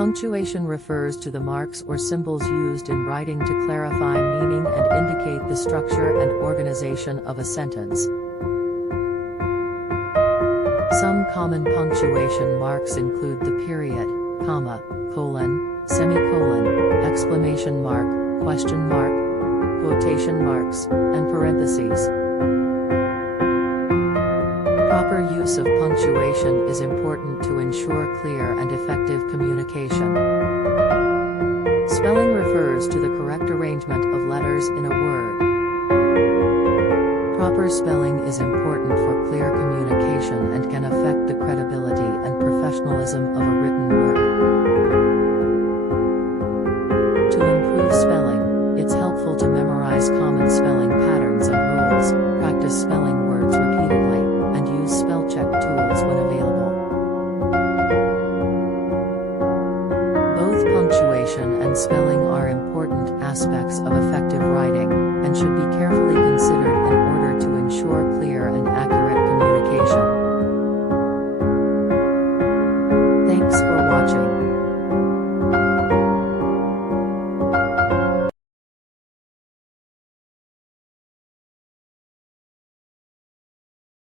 Punctuation refers to the marks or symbols used in writing to clarify meaning and indicate the structure and organization of a sentence. Some common punctuation marks include the period, comma, colon, semicolon, exclamation mark, question mark, quotation marks, and parentheses. Proper use of punctuation is important to ensure clear and effective communication. Spelling refers to the correct arrangement of letters in a word. Proper spelling is important for clear communication and can affect the credibility and professionalism of a written work. To improve spelling, it's helpful to memorize common spelling patterns and rules, practice spelling words repeatedly, and use spell check tools when available. Both punctuation and spelling are important aspects of effective writing, and should be carefully considered